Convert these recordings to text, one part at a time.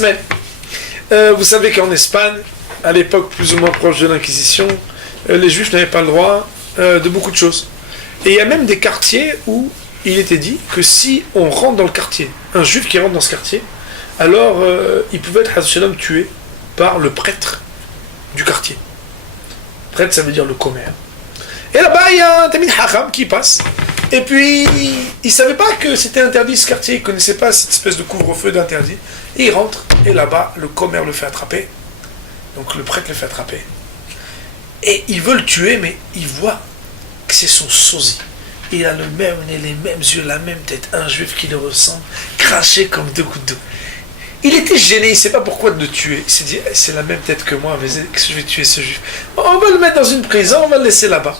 semaine. Vous savez qu'en Espagne, à l'époque plus ou moins proche de l'Inquisition, les Juifs n'avaient pas le droit de beaucoup de choses. Et il y a même des quartiers où il était dit que si on rentre dans le quartier, un Juif qui rentre dans ce quartier, alors il pouvait être tué par le prêtre du quartier. Prêtre, ça veut dire le commère. Et là-bas, il y a un Tamil Hacham qui passe. Et puis, il ne savait pas que c'était interdit ce quartier. Il ne connaissait pas cette espèce de couvre-feu d'interdit. Et il rentre. Et là-bas, le commère le fait attraper. Donc le prêtre le fait attraper. Et il veut le tuer, mais il voit que c'est son sosie. Il a le même nez, les mêmes yeux, la même tête. Un juif qui le ressemble, craché comme 2 gouttes d'eau. Il était gêné, il ne sait pas pourquoi de le tuer. Il s'est dit, c'est la même tête que moi, mais qu'est-ce que je vais tuer ce juif? On va le mettre dans une prison, on va le laisser là-bas.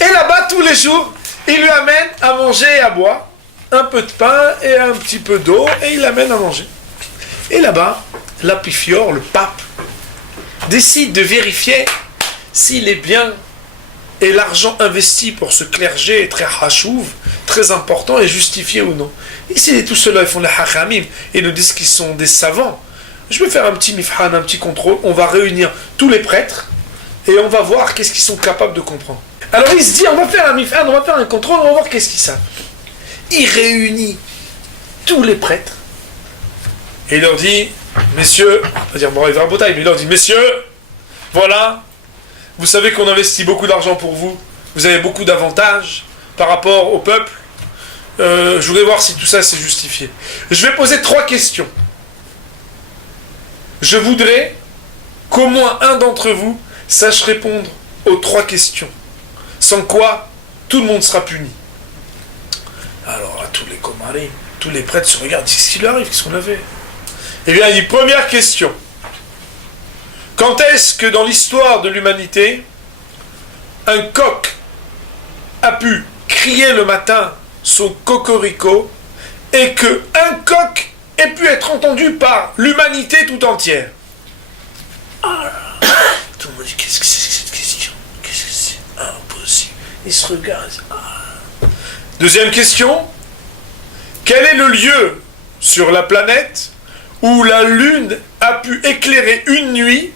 Et là-bas, tous les jours, il lui amène à manger et à boire, un peu de pain et un petit peu d'eau, et il l'amène à manger. Et là-bas, l'apifiore, le pape, décide de vérifier s'il est bien et l'argent investi pour ce clergé très hachouv, très important, est justifié ou non. Ici, tout cela, ils font les hachamim et nous disent qu'ils sont des savants. Je vais faire un petit mifhan, un petit contrôle. On va réunir tous les prêtres et on va voir qu'est-ce qu'ils sont capables de comprendre. Alors il se dit, on va faire un mifhan, on va faire un contrôle, on va voir qu'est-ce qu'ils savent. Il réunit tous les prêtres et il leur dit, messieurs, on va dire bon, il va à Botaï, mais il leur dit, messieurs, voilà, vous savez qu'on investit beaucoup d'argent pour vous, vous avez beaucoup d'avantages par rapport au peuple. Je voudrais voir si tout ça c'est justifié. Je vais poser 3 questions. Je voudrais qu'au moins un d'entre vous sache répondre aux 3 questions. Sans quoi, tout le monde sera puni. Alors là, tous les comarim, tous les prêtres se regardent, qu'est-ce qui lui arrive, qu'est-ce qu'on a fait? Eh bien, il dit, première question. Quand est-ce que dans l'histoire de l'humanité, un coq a pu crier le matin son cocorico et qu'un coq ait pu être entendu par l'humanité tout entière? Ah, tout le monde dit, qu'est-ce que c'est que cette question? Qu'est-ce que c'est? Impossible. Ils se regardent. Ah. Deuxième question. Quel est le lieu sur la planète où la lune a pu éclairer une nuit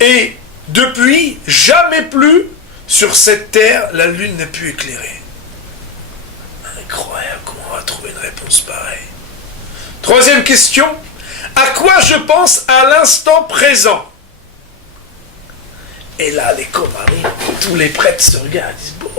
et depuis, jamais plus sur cette terre, la lune n'a pu éclairer? Incroyable, comment on va trouver une réponse pareille? Troisième question, à quoi je pense à l'instant présent? Et là, les comaris, tous les prêtres se regardent, ils disent, bon,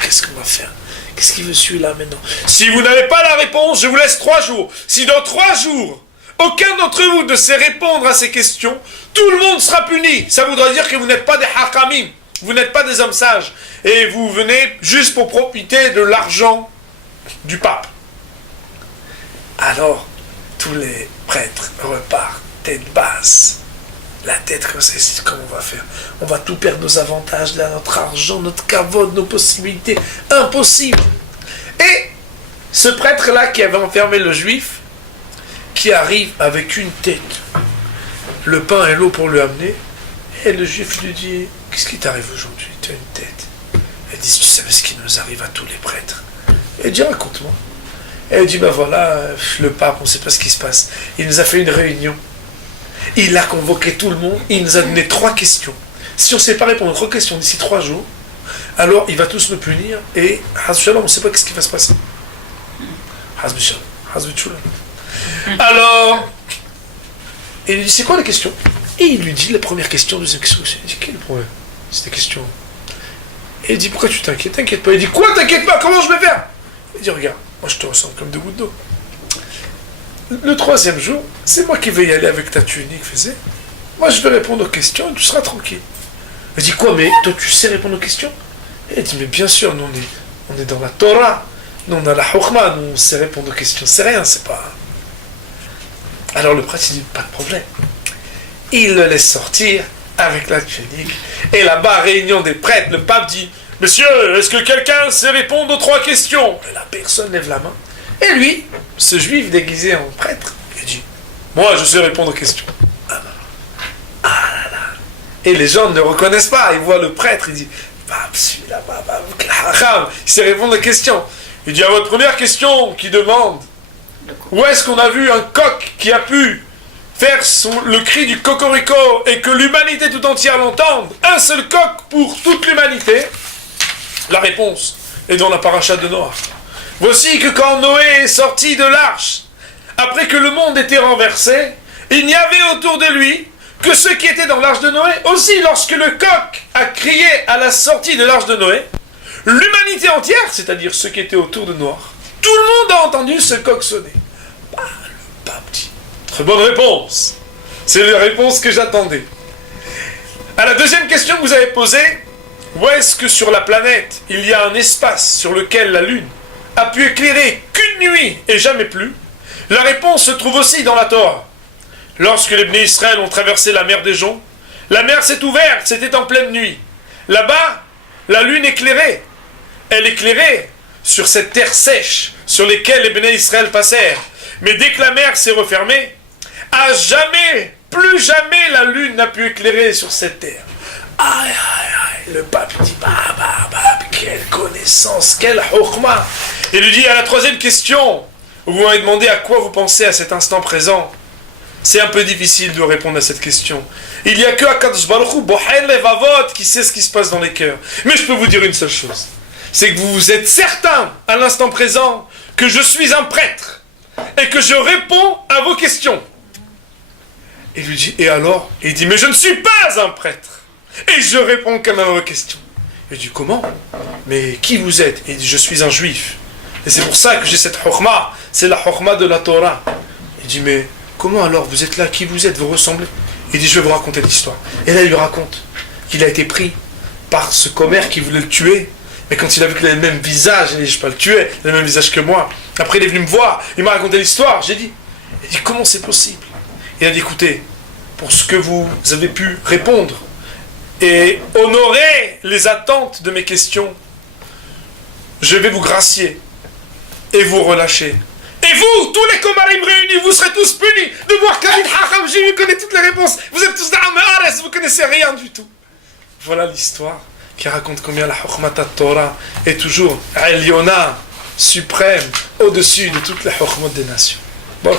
qu'est-ce qu'on va faire? Qu'est-ce qu'il veut celui-là maintenant? Si vous n'avez pas la réponse, je vous laisse 3 jours. Si dans 3 jours, aucun d'entre vous ne sait répondre à ces questions, tout le monde sera puni. Ça voudrait dire que vous n'êtes pas des hakamim, vous n'êtes pas des hommes sages, et vous venez juste pour profiter de l'argent du pape. Alors, tous les prêtres repartent, tête basse, la tête comme ça, c'est comment on va faire? On va tout perdre, nos avantages, là, notre argent, notre kavod, nos possibilités, impossible. Et ce prêtre-là qui avait enfermé le juif, qui arrive avec une tête, le pain et l'eau pour lui amener, et le juif lui dit, qu'est-ce qui t'arrive aujourd'hui? Tu as une tête. Elle dit, tu savais ce qui nous arrive à tous les prêtres? Elle dit, raconte-moi. Elle dit, ben voilà, le pape, on ne sait pas ce qui se passe. Il nous a fait une réunion. Il a convoqué tout le monde. Il nous a donné 3 questions. Si on ne sait pas répondre aux 3 questions d'ici 3 jours, alors il va tous nous punir. Et, on ne sait pas ce qui va se passer. Alors, il lui dit, c'est quoi les questions? Et il lui dit la première question, deuxième question. Il dit, quel est le problème? C'est des questions. Et il dit, pourquoi tu t'inquiètes? T'inquiète pas. Il dit, quoi, t'inquiète pas? Comment je vais faire? Il dit, regarde, moi je te ressemble comme 2 gouttes d'eau. Le 3e jour, c'est moi qui vais y aller avec ta tunique, faisais. Moi je vais répondre aux questions et tu seras tranquille. Il dit, quoi, mais toi tu sais répondre aux questions? Et il dit, mais bien sûr, nous on est dans la Torah. Nous on a la Chokhmah, nous on sait répondre aux questions. C'est rien, c'est pas... Alors le prêtre il dit, pas de problème. Il le laisse sortir avec la tunique. Et là-bas, réunion des prêtres, le pape dit, monsieur, est-ce que quelqu'un sait répondre aux 3 questions? Et la personne lève la main. Et lui, ce juif déguisé en prêtre, il dit, moi je sais répondre aux questions. Ah là là. Et les gens ne le reconnaissent pas. Ils voient le prêtre, il dit, celui-là, il sait répondre aux questions. Il dit, à votre première question qui demande, où est-ce qu'on a vu un coq qui a pu faire le cri du cocorico et que l'humanité tout entière l'entende, un seul coq pour toute l'humanité? La réponse est dans la paracha de Noah. Voici que quand Noé est sorti de l'arche, après que le monde était renversé, il n'y avait autour de lui que ceux qui étaient dans l'arche de Noé. Aussi, lorsque le coq a crié à la sortie de l'arche de Noé, l'humanité entière, c'est-à-dire ceux qui étaient autour de Noé, tout le monde a entendu ce coq sonner. Ah, le pape dit. Très bonne réponse. C'est la réponse que j'attendais. À la deuxième question que vous avez posée, où est-ce que sur la planète, il y a un espace sur lequel la Lune a pu éclairer qu'une nuit et jamais plus? La réponse se trouve aussi dans la Torah. Lorsque les Bnei Israël ont traversé la mer des Joncs, la mer s'est ouverte, c'était en pleine nuit. Là-bas, la Lune éclairait. Elle éclairait sur cette terre sèche sur laquelle les Bnei Israël passèrent. Mais dès que la mer s'est refermée, à jamais, plus jamais la Lune n'a pu éclairer sur cette terre. Aïe, aïe, aïe, le pape dit, quelle connaissance, quelle chokhma. Et lui dit à la troisième question, vous m'avez demandé à quoi vous pensez à cet instant présent. C'est un peu difficile de répondre à cette question. Il n'y a que Akadosh Baruch Hu, Bohen Levavot, qui sait ce qui se passe dans les cœurs. Mais je peux vous dire une seule chose. C'est que vous êtes certain, à l'instant présent, que je suis un prêtre et que je réponds à vos questions. Et il lui dit, et alors? Et il dit, mais je ne suis pas un prêtre. Et je réponds quand même à vos questions. Il dit, comment? Mais qui vous êtes? Et il dit, je suis un juif. Et c'est pour ça que j'ai cette chokhma. C'est la chokhma de la Torah. Il dit, mais comment alors? Vous êtes là, qui vous êtes? Vous ressemblez? Il dit, je vais vous raconter l'histoire. Et là, il lui raconte qu'il a été pris par ce commère qui voulait le tuer. Mais quand il a vu qu'il avait le même visage, il dit, je ne vais pas le tuer, il a le même visage que moi. Après, il est venu me voir, il m'a raconté l'histoire. Il dit, comment c'est possible? Il a dit, écoutez, pour ce que vous avez pu répondre et honorer les attentes de mes questions, je vais vous gracier et vous relâcher. Et vous, tous les Komarim réunis, vous serez tous punis de voir Khalid Hacham, j'ai connaît toutes les réponses. Vous êtes tous dans Ares, vous ne connaissez rien du tout. Voilà l'histoire qui raconte combien la Chokhmata Torah est toujours Eliona, suprême, au-dessus de toutes les Chokhmot des nations. Bon,